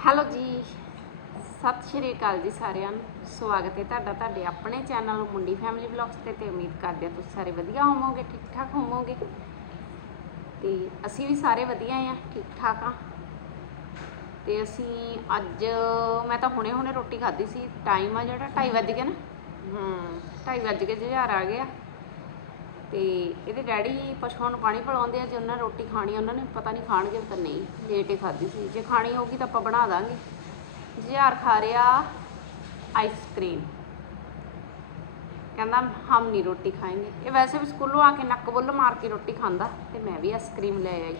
Hello ਜੀ, ਸਤਿ ਸ਼੍ਰੀ ਅਕਾਲ ਜੀ ਸਾਰਿਆਂ ਨੂੰ। ਸਵਾਗਤ ਹੈ ਤੁਹਾਡਾ ਤੁਹਾਡੇ ਆਪਣੇ ਚੈਨਲ ਮੁੰਡੀ ਫੈਮਿਲੀ ਵਲੌਗਸ ਤੇ ਤੇ ਉਮੀਦ ਕਰਦੇ ਹਾਂ ਤੁਸੀਂ ਸਾਰੇ ਵਧੀਆ ਹੋਵੋਗੇ ਠੀਕ ਠਾਕ ਹੋਵੋਗੇ। ਤੇ ਅਸੀਂ ਵੀ ਸਾਰੇ ਵਧੀਆ ਆ ਠੀਕ ਠਾਕ ਆ ਤੇ ਅਸੀਂ ਅੱਜ, ਮੈਂ ਤਾਂ ਹੁਣੇ ਹੁਣੇ ਰੋਟੀ ਖਾਧੀ ਸੀ ਟਾਈਮ ਆ ਜਿਹੜਾ 2:30 ਵੱਜ ਗਏ ਨਾ। ਹੂੰ 2:30 ਵੱਜ ਗਏ ਜੁਝਾਰ ਆ ਗਿਆ। ਤੇ ਇਹਦੇ ਡੈਡੀ ਪਸ਼ੂਆਂ ਨੂੰ ਪਾਣੀ ਪਿਲਾਉਂਦੇ ਆ, ਜੇ ਉਹਨਾਂ ਨੇ ਰੋਟੀ ਖਾਣੀ ਉਹਨਾਂ ਨੇ ਪਤਾ ਨਹੀਂ ਖਾਣਗੇ ਤਾਂ ਨਹੀਂ, ਲੇਟ ਹੀ ਖਾਧੀ ਸੀ। ਜੇ ਖਾਣੀ ਹੋਊਗੀ ਤਾਂ ਆਪਾਂ ਬਣਾ ਦਾਂਗੇ। ਜੁਝਾਰ ਖਾ ਰਿਹਾ ਆਈਸਕ੍ਰੀਮ ਕਹਿੰਦਾ, ਹਮ ਨਹੀਂ ਰੋਟੀ ਖਾएंगे ਇਹ ਵੈਸੇ ਵੀ ਸਕੂਲੋਂ ਆ ਕੇ ਨੱਕ ਬੁੱਲ ਮਾਰ ਕੇ ਰੋਟੀ ਖਾਂਦਾ, ਤੇ ਮੈਂ ਵੀ ਆਈਸਕ੍ਰੀਮ ਲੈ ਆਈ।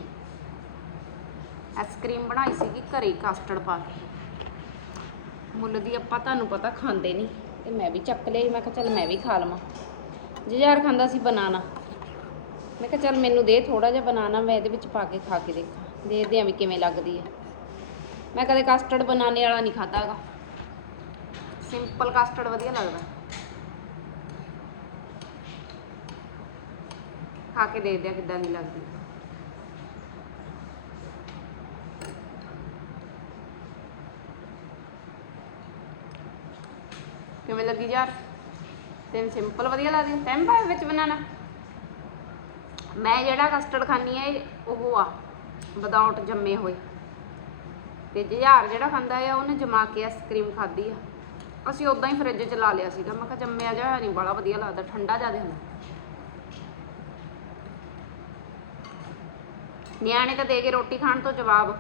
ਆਈਸਕ੍ਰੀਮ ਬਣਾਈ ਸੀਗੀ, ਘਰੇ ਹੀ ਕਸਟਰਡ ਪਾ ਕੇ। ਮੁੱਲ ਦੀ ਆਪਾਂ ਤੁਹਾਨੂੰ ਪਤਾ ਖਾਂਦੇ ਨਹੀਂ, ਤੇ ਮੈਂ ਵੀ ਚੱਕ ਲਈ ਮੈਂ ਕਿਹਾ ਚੱਲ ਮੈਂ ਵੀ ਖਾ ਲਵਾਂ। ਜੁਝਾਰ ਖਾਂਦਾ ਸੀ ਬਨਾਨਾ। ਮੈਂ ਕਿਹਾ ਚੱਲ ਮੈਨੂੰ ਦੇ ਥੋੜਾ ਜਿਹਾ ਬਨਾਨਾ, ਮੈਂ ਇਹਦੇ ਵਿੱਚ ਪਾ ਕੇ ਖਾ ਕੇ ਦੇਖਾਂ। ਦੇਖਦੇ ਆਂ ਵੀ ਕਿਵੇਂ ਲੱਗਦੀ ਹੈ। ਮੈਂ ਕਦੇ ਕਸਟਰਡ ਬਨਾਨੇ ਵਾਲਾ ਨਹੀਂ ਖਾਦਾਗਾ ਸਿੰਪਲ ਕਸਟਰਡ ਵਧੀਆ ਲੱਗਦਾ। ਖਾ ਕੇ ਦੇਖਦੇ ਆ ਕਿੱਦਾਂ ਦੀ ਲੱਗਦੀ। ਕਿਵੇਂ ਲੱਗੀ ਯਾਰ? ਤੈਨੂੰ ਸਿੰਪਲ ਵਧੀਆ ਲੱਗਦੀ। ਤੈਨੂੰ ਭਾਵੇਂ ਵਿੱਚ ਬਨਾਨਾ ਮੈਂ ਜਿਹੜਾ ਕਸਟਰਡ ਖਾਣੀ ਹੈ ਉਹ ਆ ਵਿਦਆਊਟ ਜੰਮੇ ਹੋਏ। ਤੇ ਜੁਝਾਰ ਜਿਹੜਾ ਖਾਂਦਾ ਆ ਉਹਨੇ ਜਮਾ ਕੇ ਆਈਸਕ੍ਰੀਮ ਖਾਧੀ ਆ। ਅਸੀਂ ਉਦਾਂ ਹੀ ਫ੍ਰਿਜ 'ਚ ਲਾ ਲਿਆ ਸੀਗਾ। ਮੈਂ ਕਿਹਾ ਜੰਮਿਆ ਜਿਹਾ ਨਹੀਂ ਬੜਾ ਵਧੀਆ ਲੱਗਦਾ ਠੰਡਾ ਜ਼ਿਆਦਾ ਹੁੰਦਾ ਨਿਆਣੇ ਤਾਂ ਦੇ ਕੇ ਰੋਟੀ ਖਾਣ ਤੋਂ ਜਵਾਬ।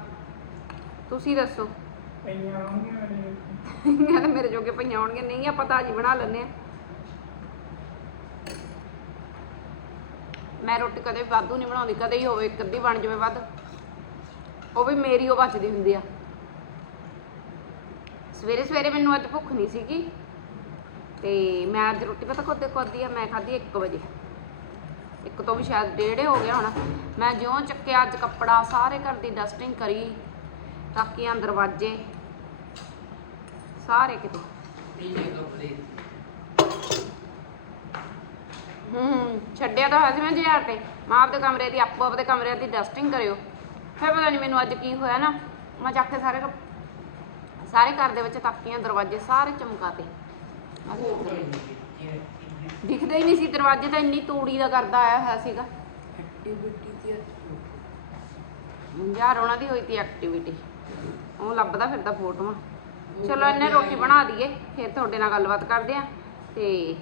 ਤੁਸੀਂ ਦੱਸੋ। ਪਈਆਂ ਹੋਣਗੀਆਂ ਮੇਰੇ ਜੋਗੇ। ਪਈਆਂ ਹੋਣਗੀਆਂ। ਨਹੀਂ ਆਪਾਂ ਤਾਜੀ ਬਣਾ ਲੈਂਦੇ ਆ ਮੈਂ ਰੋਟੀ ਕਦੇ ਵਾਧੂ ਨਹੀਂ ਬਣਾਉਂਦੀ, ਕਦੇ ਹੀ ਹੋਵੇ, ਇੱਕ ਅੱਧੀ ਬਣ ਜਾਵੇ ਵੱਧ। ਉਹ ਵੀ ਮੇਰੀ ਉਹ ਬਚਦੀ ਹੁੰਦੀ ਆ। ਸਵੇਰੇ ਸਵੇਰੇ ਮੈਨੂੰ ਅੱਜ ਭੁੱਖ ਨਹੀਂ ਸੀਗੀ, ਤੇ ਮੈਂ ਅੱਜ ਰੋਟੀ ਪਤਾ ਕੋਦੇ ਕੋਦੀ ਆ, ਮੈਂ ਖਾਧੀ 1 ਵਜੇ। ਇੱਕ ਤੋਂ ਵੀ ਸ਼ਾਇਦ ਡੇਢ ਹੋ ਗਿਆ ਹੋਣਾ। ਮੈਂ ਜਿਉਂ ਚੱਕਿਆ ਅੱਜ ਕੱਪੜਾ, ਸਾਰੇ ਘਰ ਦੀ ਡਸਟਿੰਗ ਕਰੀ ਤਾਕੀਆਂ ਦਰਵਾਜ਼ੇ, ਸਾਰੇ ਕਿਤੇ। ਹੂੰ ਛੱਡਿਆ ਤਾਂ ਹੋਇਆ ਸੀ ਮੈਂ ਜਿਆਰ ਤੇ। ਮਾਂ ਆਪਦੇ ਕਮਰੇ ਦੀ ਆਪੋ ਆਪਦੇ ਕਮਰਿਆਂ ਦੀ ਡਸਟਿੰਗ ਕਰਿਓ। ਫਿਰ ਪਤਾ ਨਹੀਂ ਮੈਨੂੰ ਅੱਜ ਕੀ ਹੋਇਆ ਨਾ ਮੈਂ ਚੱਕ ਕੇ ਸਾਰੇ ਕੱਪ- ਸਾਰੇ ਘਰ ਦੇ ਵਿੱਚ ਤਾਕੀਆਂ ਦਰਵਾਜ਼ੇ ਸਾਰੇ ਚਮਕਾਤੇ। ਦਿਖਦੇ ਹੀ ਨਹੀਂ ਸੀ ਦਰਵਾਜ਼ੇ ਤਾਂ ਇੰਨੀ ਤੂੜੀ ਦਾ ਕਰਦਾ ਆਇਆ ਹੋਇਆ ਸੀਗਾ। ਯਾਰ ਉਹਨਾਂ ਦੀ ਹੋਈ ਤੀ ਐਕਟੀਵਿਟੀ ਉਹ ਲੱਭਦਾ ਫਿਰਦਾ ਫੋਟੋਆਂ। ਚਲੋ ਇਹਨੇ ਰੋਟੀ ਬਣਾ ਦਈਏ ਫਿਰ ਤੁਹਾਡੇ ਨਾਲ ਗੱਲਬਾਤ ਕਰਦੇ ਆ ਤੇ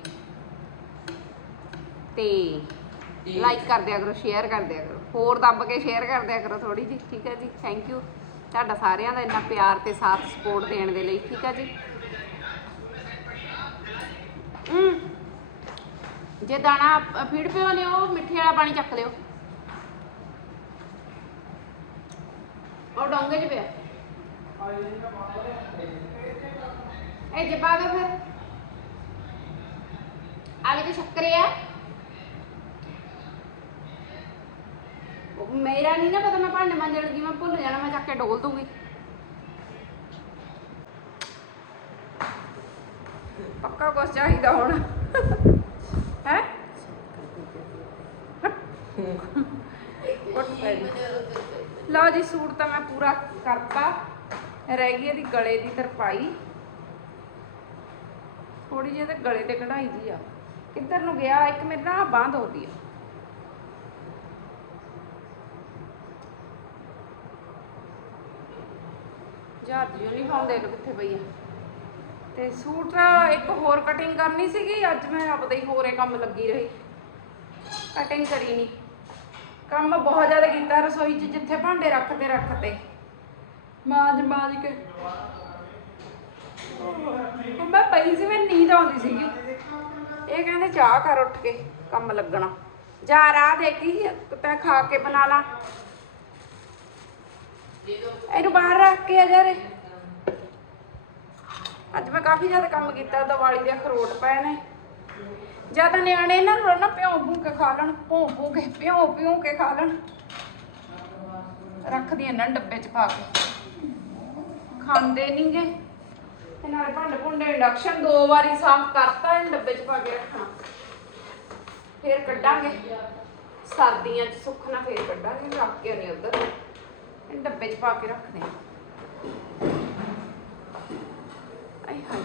ਤੇ ਲਾਈਕ ਕਰ ਦਿਆ ਕਰੋ ਸ਼ੇਅਰ ਕਰ ਦਿਆ ਕਰੋ। ਹੋਰ ਦੱਬ ਕੇ ਸ਼ੇਅਰ ਕਰ ਦਿਆ ਕਰੋ ਥੋੜੀ ਜੀ ਠੀਕ ਹੈ ਜੀ? ਥੈਂਕ ਯੂ ਤੁਹਾਡਾ ਸਾਰਿਆਂ ਦਾ ਇੰਨਾ ਪਿਆਰ ਤੇ ਸਾਥ ਸਪੋਰਟ ਦੇਣ ਦੇ ਲਈ ਠੀਕ ਹੈ ਜੀ? ਜੇ ਦਾਣਾ ਫੀਡ ਪਿਓ ਲਿਓ ਮਿੱਠੇ ਵਾਲਾ ਪਾਣੀ ਚੱਕ ਲਿਓ। ਉਹ ਡੋਂਗੇ 'ਚ ਪਿਆ। ਇਹ ਜੇ ਪਾ ਦੋ ਫਿਰ। ਆਲੇ ਤੇ ਸ਼ੱਕਰੇ ਆ। ਮੇਰਾ ਨਹੀਂ ਨਾ ਪਤਾ ਮੈਂ ਭਾਂਡੇ ਮਾਂਜਣ ਲੱਗੀ ਮੈਂ ਭੁੱਲ ਜਾਣਾ ਮੈਂ ਚੱਕ ਕੇ ਡੋਲ ਦੂੰਗੀ ਪੱਕਾ ਕੁਛ ਚਾਹੀਦਾ ਹੁਣ। ਹੈ? ਲਓ ਜੀ ਸੂਟ ਤਾਂ ਮੈਂ ਪੂਰਾ ਕਰਤਾ। ਰਹਿ ਗਈ ਇਹਦੀ ਗਲੇ ਦੀ ਤਰਪਾਈ। ਥੋੜੀ ਜਿਹੀ ਤੇ ਗਲੇ ਤੇ ਕਢਾਈ ਜੀ ਆ। ਕਿੱਧਰ ਨੂੰ ਗਿਆ? ਇੱਕ ਮੇਰੇ ਨਾਲ ਬੰਦ ਹੋਦੀ ਆ। ਜਹਾਜ਼ ਯੂਨੀਫਾਰਮ ਦੇਖ ਕਿੱਥੇ ਪਈ ਆ। ਤੇ ਸੂਟ ਇੱਕ ਹੋਰ ਕਟਿੰਗ ਕਰਨੀ ਸੀਗੀ, ਅੱਜ ਮੈਂ ਆਪਦਾ ਹੀ ਹੋਰੇ ਕੰਮ ਲੱਗੀ ਰਹੀ। ਕਟਿੰਗ ਕਰੀ ਨਹੀਂ ਕੰਮ ਬਹੁਤ ਜ਼ਿਆਦਾ ਕੀਤਾ ਰਸੋਈ 'ਚ, ਜਿੱਥੇ ਭਾਂਡੇ ਰੱਖਦੇ ਰੱਖਦੇ। ਮਾਂਜ, ਮਾਜ ਕੇ। ਮੈਂ ਪਈ ਸੀ, ਮੈਂ ਨੀਂਦ ਆਉਂਦੀ ਸੀਗੀ। ਇਹ ਕਹਿੰਦੇ ਚਾਹ ਕਰ ਉੱਠ ਕੇ, ਕੰਮ ਲੱਗਣਾ। ਜਾ ਰਾਹ ਦੇਖੀ ਤੈਂ ਖਾ ਕੇ ਬਣਾ ਲਾ। ਇਹਨੂੰ ਬਾਹਰ ਰੱਖ ਕੇ ਆ ਜਾ ਰੇ। ਅੱਜ ਮੈਂ ਕਾਫੀ ਜ਼ਿਆਦਾ ਕੰਮ ਕੀਤਾ, ਦੀਵਾਲੀ ਦੇ ਅਖਰੋਟ ਪਏ ਨੇ। ਜਾਂ ਤਾਂ ਨਿਆਣੇ ਇਹਨਾਂ ਨੂੰ ਨਾ ਭਿਉਂ ਭੂ ਕੇ ਖਾ ਲੈਣ, ਭੋਂ ਭੂ ਕੇ, ਭਿਉਂ ਭਿਉਂ ਕੇ ਖਾ ਲੈਣ। ਰੱਖਦੀ ਇਹਨਾਂ ਡੱਬੇ 'ਚ ਪਾ ਕੇ। ਖਾਂਦੇ ਨਹੀਂਗੇ ਤੇ ਨਾਲੇ ਭਾਂਡੇ ਭੁੰਡੇ ਇੰਡਕਸ਼ਨ ਦੋ ਵਾਰੀ ਸਾਫ਼ ਕਰਤਾ, ਇਹਨੂੰ ਡੱਬੇ 'ਚ ਪਾ ਕੇ ਰੱਖਣਾ। ਫੇਰ ਕੱਢਾਂਗੇ। ਸਰਦੀਆਂ 'ਚ ਸੁੱਖ ਨਾਲ ਫੇਰ ਕੱਢਾਂਗੇ ਰੱਖ ਕੇ ਨਹੀਂ ਉਧਰ। ਡੱਬੇ 'ਚ ਪਾ ਕੇ ਰੱਖਦੇ ਆ ਆਈ ਹਾਈ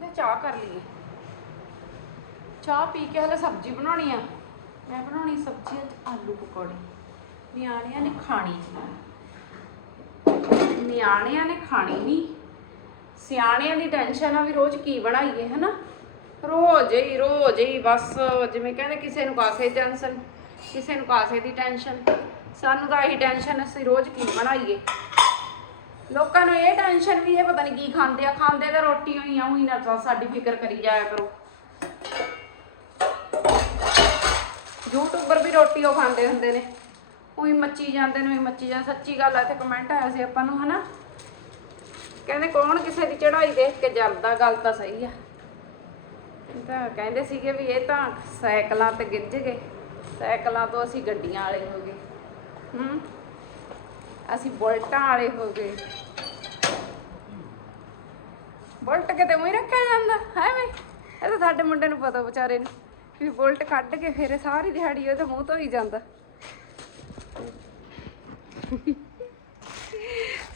ਮੈਂ ਚਾਹ ਕਰ ਲਈ ਚਾਹ ਪੀ ਕੇ ਹਲੇ ਸਬਜ਼ੀ ਬਣਾਉਣੀ ਆ। ਮੈਂ ਬਣਾਉਣੀ ਸਬਜ਼ੀ ਅੱਜ ਆਲੂ ਪਕੌੜੇ। ਨਿਆਣਿਆਂ ਨੇ ਖਾਣੀ ਨਿਆਣਿਆਂ ਨੇ ਖਾਣੀ ਨਹੀਂ ਸਿਆਣਿਆਂ ਦੀ ਟੈਨਸ਼ਨ ਆ ਵੀ ਰੋਜ਼ ਕੀ ਬਣਾਈਏ, ਹਨਾ? ਰੋਜ਼ ਹੀ ਰੋਜ਼ ਹੀ ਬਸ, ਜਿਵੇਂ ਕਹਿੰਦੇ ਕਿਸੇ ਨੂੰ ਕਾਸੇ ਦੀ ਟੈਨਸ਼ਨ ਕਿਸੇ ਨੂੰ ਕਾਸੇ ਦੀ ਟੈਨਸ਼ਨ ਸਾਨੂੰ ਤਾਂ ਇਹੀ ਟੈਨਸ਼ਨ ਅਸੀਂ ਰੋਜ਼ ਕੀ ਬਣਾਈਏ? ਲੋਕਾਂ ਨੂੰ ਇਹ ਟੈਨਸ਼ਨ ਵੀ ਇਹ ਪਤਾ ਨਹੀਂ ਕੀ ਖਾਂਦੇ ਆ, ਖਾਂਦੇ ਤਾਂ ਰੋਟੀ ਹੋਈ ਆ, ਉਹੀ ਨਾ ਸਾਡੀ ਫਿਕਰ ਕਰੀ ਜਾਇਆ ਕਰੋ। ਯੂਟਿਊਬਰ ਵੀ ਰੋਟੀ ਉਹ ਖਾਂਦੇ ਹੁੰਦੇ ਨੇ। ਉਹੀ ਮੱਚੀ ਜਾਂਦੇ ਨੇ, ਉਹੀ ਮੱਚੀ ਜਾਂ ਸੱਚੀ ਗੱਲ ਆ ਤੇ ਕਮੈਂਟ ਆਇਆ ਸੀ ਆਪਾਂ ਨੂੰ, ਹਨਾ? ਕਹਿੰਦੇ ਕੌਣ ਕਿਸੇ ਦੀ ਚੜਾਈ ਦੇਖ ਕੇ ਜਲਦਾ ਗੱਲ ਤਾਂ ਸਹੀ ਆ। ਤਾਂ ਕਹਿੰਦੇ ਸੀਗੇ ਵੀ ਇਹ ਤਾਂ ਸਾਈਕਲਾਂ ਤੇ ਗਿੱਜ ਗਏ। ਸਾਈਕਲਾਂ ਤੋਂ ਅਸੀਂ ਗੱਡੀਆਂ ਵਾਲੇ ਹੋ ਗਏ। ਹੂੰ? ਅਸੀਂ ਬੁਲਟਾਂ ਵਾਲੇ ਹੋ ਗਏ। ਬੁਲਟ ਕਿਤੇ ਉਹੀ ਰੱਖਿਆ ਜਾਂਦਾ? ਹੈ ਵੇ ਇਹ ਤਾਂ ਸਾਡੇ ਮੁੰਡੇ ਨੂੰ ਪਤਾ ਵਿਚਾਰੇ ਨੂੰ ਵੀ ਬੁਲਟ ਕੱਢ ਕੇ ਫੇਰੇ ਸਾਰੀ ਦਿਹਾੜੀ ਉਹਦੇ ਮੂੰਹ ਤੋਂ ਹੀ ਜਾਂਦਾ।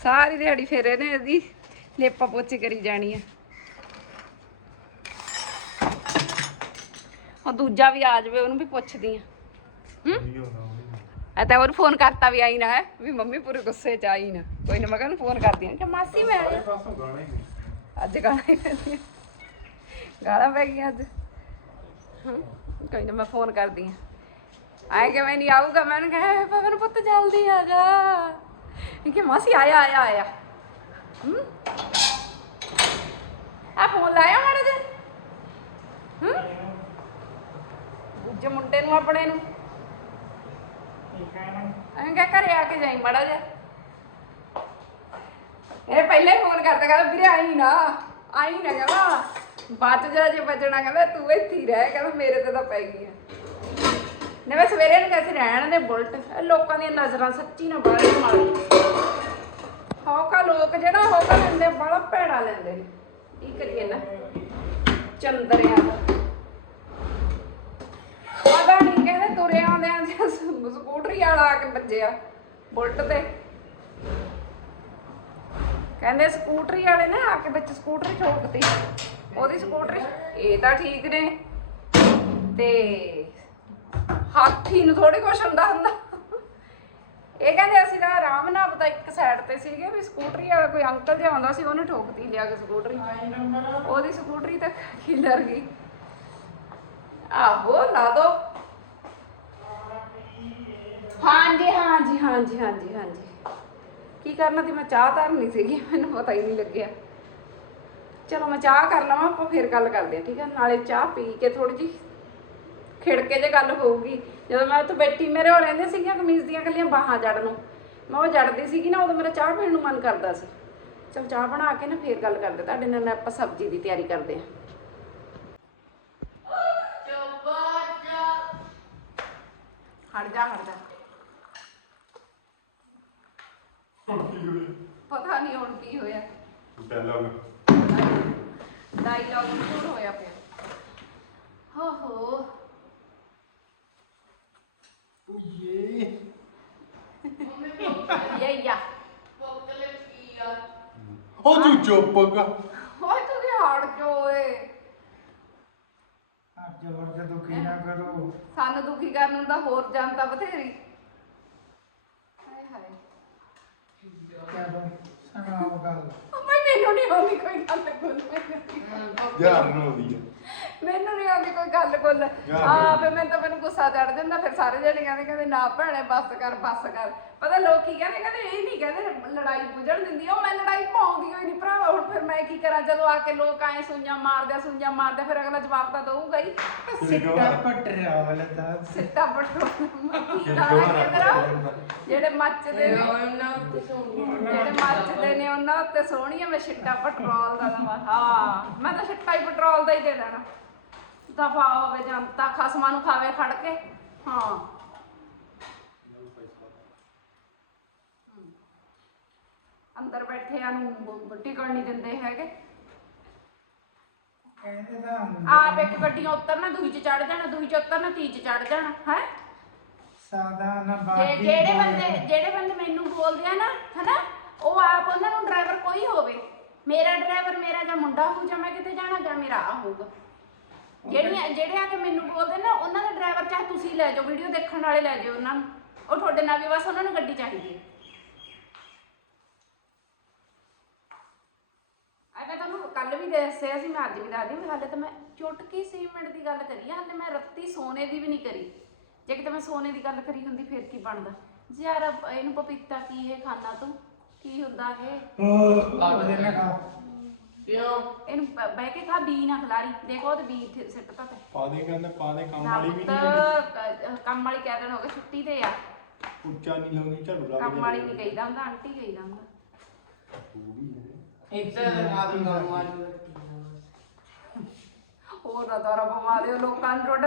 ਸਾਰੀ ਦਿਹਾੜੀ ਫੇਰੇ ਨੇ ਇਹਦੀ ਲੇਪਾ ਪੋਚੀ ਕਰੀ ਜਾਣੀ ਆ। ਉਹ ਦੂਜਾ ਵੀ ਆ ਜਾਵੇ ਉਹਨੂੰ ਵੀ ਪੁੱਛਦੀ ਆ। ਆ ਤਾਂ ਉਹਨੂੰ ਫੋਨ ਕਰਤਾ ਵੀ ਆਈ ਨਾ ਹੈ ਵੀ ਮੰਮੀ ਪੂਰੇ ਗੁੱਸੇ ਚ ਆਈ ਨਾ। ਕੋਈ ਨਾ ਮੈਂ ਕਹਿੰਦਾ ਫੋਨ ਕਰਦੀ ਆ। ਕਿ ਮਾਸੀ ਮੈਂ। ਅੱਜ ਗਾਲਾਂ ਹੀ ਗਾਲਾਂ ਪੈ ਗਈਆਂ ਅੱਜ। ਹਮ, ਕੋਈ ਨਾ ਮੈਂ ਫੋਨ ਕਰਦੀ ਆ। ਆਏ ਕਿ ਮੈਂ ਨਹੀਂ ਆਊਗਾ ਮੈਂ ਉਹਨੂੰ ਕਿਹਾ ਪਵਨ ਪੁੱਤ ਜਲਦੀ ਆ ਜਾ। ਕਿ ਮਾਸੀ ਆਇਆ ਆਇਆ ਆਇਆ। ਹਮ ਆ ਫੋਨ ਲਾਇਆ ਮਾੜਾ ਜਿਹਾ। ਹਮ ਦੂਜੇ ਮੁੰਡੇ ਨੂੰ, ਆਪਣੇ ਨੂੰ। ਐਂ ਕਿਹਾ ਘਰੇ ਆ ਕੇ ਜਾਈ ਮਾੜਾ ਜਿਹਾ। ਇਹ ਪਹਿਲਾਂ ਫੋਨ ਕਰਦਾ ਕਹਿੰਦਾ ਵੀਰੇ ਆਈ ਨਾ ਆਈ ਨਾ ਕਹਿੰਦਾ ਬਚ ਜਾ ਜੇ ਬਚਣਾ ਕਹਿੰਦਾ ਤੂੰ ਇੱਥੇ ਹੀ ਰਹਿ, ਕਹਿੰਦਾ ਮੇਰੇ ਤੇ ਤਾਂ ਪੈ ਗਈ ਆ ਨੇ ਮੈਂ ਸਵੇਰੇ ਨੂੰ ਕਹਿੰਦੇ ਰਹਿਣ ਦੇ ਬੁਲਟ। ਇਹ ਲੋਕਾਂ ਦੀਆਂ ਨਜ਼ਰਾਂ ਸੱਚੀ ਨਾ ਬਾਹਰ ਮਾਰਦੀ ਹੌਕਾ ਲੋਕ ਜਿਹੜਾ ਹੌਕਾ ਲੈਂਦੇ ਬੜਾ ਭੈੜਾ ਲੈਂਦੇ। ਨੇ ਕੀ ਕਰੀਏ ਨਾ? ਚੰਦਰਿਆਂ ਦਾ। ਪਤਾ ਨਹੀਂ ਕਹਿੰਦੇ ਤੁਰੇ ਆਉਂਦੇ ਆਂ ਸਕੂਟਰੀ ਵਾਲਾ ਆ ਕੇ ਵੱਜਿਆ, ਬੁਲਟ ਤੇ। ਕਹਿੰਦੇ ਸਕੂਟਰੀ ਵਾਲੇ ਨੇ ਆ ਕੇ ਵਿੱਚ ਸਕੂਟਰੀ ਠੋਕਤੀ। ਉਹਦੀ ਸਕੂਟਰੀ, ਇਹ ਤਾਂ ਠੀਕ ਨੇ। ਤੇ ਹਾਥੀ ਨੂੰ ਥੋੜੇ ਕੁਛ ਹੁੰਦਾ ਹੁੰਦਾ। ਇਹ ਕਹਿੰਦੇ ਅਸੀਂ ਤਾਂ ਆਰਾਮ ਨਾਲ ਪਤਾ ਇੱਕ ਸਾਈਡ ਤੇ ਸੀਗੇ ਵੀ ਸਕੂਟਰੀ ਵਾਲਾ ਕੋਈ ਅੰਕਲ ਜਿਹਾ ਆਉਂਦਾ ਸੀ, ਉਹਨੇ ਠੋਕਦੀ ਲਿਆ ਕੇ ਸਕੂਟਰੀ। ਉਹਦੀ ਸਕੂਟਰੀ ਤਾਂ ਖਿਲਰ ਗਈ। ਆਹੋ, ਲਾ ਦੋ। ਹਾਂਜੀ ਹਾਂਜੀ ਹਾਂਜੀ ਹਾਂਜੀ ਹਾਂਜੀ। ਕੀ ਕਰਨਾ ਸੀ? ਮੈਂ ਚਾਹ ਧਰਨੀ ਸੀਗੀ, ਮੈਨੂੰ ਪਤਾ ਹੀ ਨਹੀਂ ਲੱਗਿਆ। ਚਲੋ ਮੈਂ ਚਾਹ ਕਰ ਲਵਾਂ, ਆਪਾਂ ਫਿਰ ਗੱਲ ਕਰਦੇ ਆ ਠੀਕ ਆ ਨਾਲੇ ਚਾਹ ਪੀ ਕੇ ਥੋੜੀ ਜੀ ਖਿੜਕੇ ਜੇ ਗੱਲ ਹੋਊਗੀ। ਜਦੋਂ ਮੈਂ ਉੱਥੇ ਬੈਠੀ ਮੇਰੇ ਹੋ ਰਹਿੰਦੇ ਸੀਗੀਆਂ ਕਮੀਜ਼ ਦੀਆਂ ਕੱਲੀਆਂ ਬਾਹਾਂ ਜੜ ਨੂੰ। ਮੈਂ ਉਹ ਜੜਦੀ ਸੀਗੀ ਨਾ ਉਦੋਂ ਮੇਰਾ ਚਾਹ ਪੀਣ ਨੂੰ ਮਨ ਕਰਦਾ ਸੀ। ਚਲ ਚਾਹ ਬਣਾ ਕੇ ਨਾ ਫਿਰ ਗੱਲ ਕਰਦੇ ਤੁਹਾਡੇ ਨਾਲ ਆਪਾਂ ਸਬਜ਼ੀ ਦੀ ਤਿਆਰੀ ਕਰਦੇ ਆ ਹਟ ਜਾ ਹਟ ਜਾ। ਪਤਾ ਨਹੀਂ ਹੁਣ ਕੀ ਹੋਇਆ। ਡਾਇਲੌਗ। ਮਸ਼ਹੂਰ ਹੋਇਆ ਪਿਆ। ਹੋ ਹੋ ਇਹ ਯਾ ਉਹ ਤੂੰ ਚੁੱਪ ਕਰ ਹੋਏ ਤੂੰ ਕੀ ਹੜ ਜੋ ਓਏ ਅੱਜ ਵਰਜ ਦੁਖੀ ਨਾ ਕਰੋ ਸਾਨੂੰ ਦੁਖੀ ਕਰਨ ਨੂੰ ਤਾਂ ਹੋਰ ਜਨਤਾ ਬਥੇਰੀ ਹਾਏ ਹਾਏ ਚਲੋ ਸੁਣਾਓ ਗੱਲ ਮੈਨੂੰ ਨਹੀਂ ਆਉਂਦੀ ਕੋਈ ਗੱਲ ਮੈਨੂੰ ਯਾਰ ਨੂੰ ਆਉਂਦੀ ਹੈ ਮੈਨੂੰ ਨਹੀਂ ਆਉਂਦੀ ਕੋਈ ਗੱਲ ਕੋਲ ਯਾਰ ਆ ਫਿਰ ਮੈਨੂੰ ਤਾਂ ਮੈਨੂੰ ਗੁੱਸਾ ਚੜ ਜਾਂਦਾ ਫਿਰ ਸਾਰੇ ਜਣੇ ਕਹਿੰਦੇ ਕਹਿੰਦੇ ਨਾ ਭੈਣੇ ਬੱਸ ਕਰ ਬੱਸ ਕਰ। ਪਤਾ ਲੋਕ ਕੀ ਕਹਿੰਦੇ? ਕਹਿੰਦੇ ਇਹ ਨਹੀਂ ਕਹਿੰਦੇ ਲੜਾਈ ਬੁਝਣ ਦਿੰਦੀ ਉਹ ਮੈਂ ਲੜਾਈ ਪਾਉਂਦੀ ਹੋਈ ਨਹੀਂ ਭਰਾਵਾ ਹੁਣ ਫਿਰ ਮੈਂ ਕੀ ਕਰਾਂ? ਜਦੋਂ ਆ ਕੇ ਲੋਕ ਆਏ ਸੁਈਆਂ ਮਾਰਦੇ ਸੁਈਆਂ ਮਾਰਦੇ ਫਿਰ ਅਗਲਾ ਜਵਾਬ ਤਾਂ ਦਊਗਾ ਹੀ। ਸਿੱਟਾ ਪਟਰਿਆਵਲ ਦਾ ਸਿੱਟਾ ਪਟੋ। ਗਾਣਾ ਕਹਿੰਦਾ ਜਿਹੜੇ ਮੱਚਦੇ ਨੇ। ਜਿਹੜੇ ਮੱਚਦੇ ਨੇ ਉਹਨਾਂ ਉੱਤੇ ਸੋਹਣੀਆਂ ਮੈਂ ਛਿੱਟਾ ਪੈਟਰੋਲ ਦਾ ਦਵਾ। ਹਾਂ ਮੈਂ ਤਾਂ ਛਿੱਟਾ ਹੀ ਪੈਟਰੋਲ ਦਾ ਹੀ ਦੇ ਦੇਣਾ। ਦਫਾ ਹੋਵੇ ਜਨਤਾ ਖਸਮਾਂ ਨੂੰ ਖਾਵੇ ਖੜ ਕੇ ਹਾਂ। ਅੰਦਰ ਬੈਠਿਆਂ ਨੂੰ ਟਿਕਣ ਨਹੀਂ ਦਿੰਦੇ ਹੈਗੇ। ਕਹਿੰਦੇ ਤਾਂ ਆਪ ਇੱਕ ਗੱਡੀਆਂ ਉਤਰਨਾ ਦੂਜੀ ਚ ਚੜ ਜਾਣਾ ਦੂਜੀ ਚ ਉਤਰਨਾ ਤੀਜੀ ਚ ਚੜ ਜਾਣਾ ਹੈ? ਸਾਦਾ ਨਾ ਬਾਦੀ ਜਿਹੜੇ ਬੰਦੇ ਜਿਹੜੇ ਬੰਦੇ ਮੈਨੂੰ ਬੋਲਦੇ ਆ ਨਾ ਹਨਾ ਉਹ ਆਪ ਉਹਨਾਂ ਨੂੰ ਡਰਾਈਵਰ ਕੋਈ ਹੋਵੇ। ਮੇਰਾ ਡਰਾਈਵਰ ਮੇਰਾ ਜਾਂ ਮੁੰਡਾ ਹੋ ਜਾਂ ਮੈਂ ਕਿਤੇ ਜਾਣਾ ਜਾਂ ਮੇਰਾ ਆ ਹੋਊਗਾ। ਜਿਹੜੀਆਂ ਜਿਹੜੇ ਆ ਕੇ ਮੈਨੂੰ ਬੋਲਦੇ ਨਾ ਉਹਨਾਂ ਦਾ ਡਰਾਈਵਰ ਚਾਹੇ ਤੁਸੀਂ ਲੈ ਜਾਓ ਵੀਡੀਓ ਦੇਖਣ ਵਾਲੇ ਲੈ ਜਾਓ ਉਹਨਾਂ ਨੂੰ। ਉਹ ਤੁਹਾਡੇ ਨਾਲ ਵੀ ਬਸ ਉਹਨਾਂ ਨੂੰ ਗੱਡੀ ਚਾਹੀਦੀ ਹੈ ਆ ਮੈਂ ਤੁਹਾਨੂੰ ਕੱਲ ਵੀ ਦੱਸਿਆ ਸੀ ਮੈਂ ਅੱਜ ਵੀ ਦੱਸਦੀ ਹਾਂ ਹਾਲੇ ਤਾਂ ਮੈਂ ਚੁਟਕੀ ਸੀ ਮਿੰਟ ਦੀ ਗੱਲ ਕਰੀ ਆ ਹਾਲੇ ਮੈਂ ਰੱਤੀ ਸੋਨੇ ਦੀ ਵੀ ਨਹੀਂ ਕਰੀ। ਜੇ ਕਿਤੇ ਮੈਂ ਸੋਨੇ ਦੀ ਗੱਲ ਕਰੀ ਹੁੰਦੀ ਫਿਰ ਕੀ ਬਣਦਾ? ਯਾਰ ਅਬ ਇਹਨੂੰ ਪਪੀਤਾ ਕੀ ਇਹ ਖਾਣਾ ਤੂੰ? ਕੀ ਹੁੰਦਾ ਇਹ? ਉਹਦੇ ਨਾਲ ਖਾ ਕਿਉਂ? ਇਹਨੂੰ ਬ- ਬਹਿ ਕੇ ਖਾ ਬੀ ਨਾ ਖਿਲਾਰੀ। ਦੇਖੋ ਉਹਦੇ ਬੀ ਇੱਥੇ ਸਿੱਟਤਾ ਤੇ ਪਾ ਦੇ ਕਹਿੰਦਾ ਪਾ ਦੇ ਕੰਮ ਵਾਲੀ ਵੀ ਨਹੀਂ ਕ- ਕੰਮ ਵਾਲੀ ਕਹਿ ਦੇਣ ਹੋ ਗਏ ਛੁੱਟੀ ਤੇ ਆ। ਉੱਚਾ ਨਹੀਂ ਲਾਉਣੀ ਝਾੜੂ ਲਾ ਕੰਮ ਵਾਲੀ ਨਹੀਂ ਕਹੀਦਾ ਹੁੰਦਾ ਆਂਟੀ ਕਹੀਦਾ ਹੁੰਦਾ। ਹੋਰ ਦਾਰਾ ਪਵਾ ਦਿਓ ਲੋਕਾਂ ਨੂੰ ਟੁੱਟ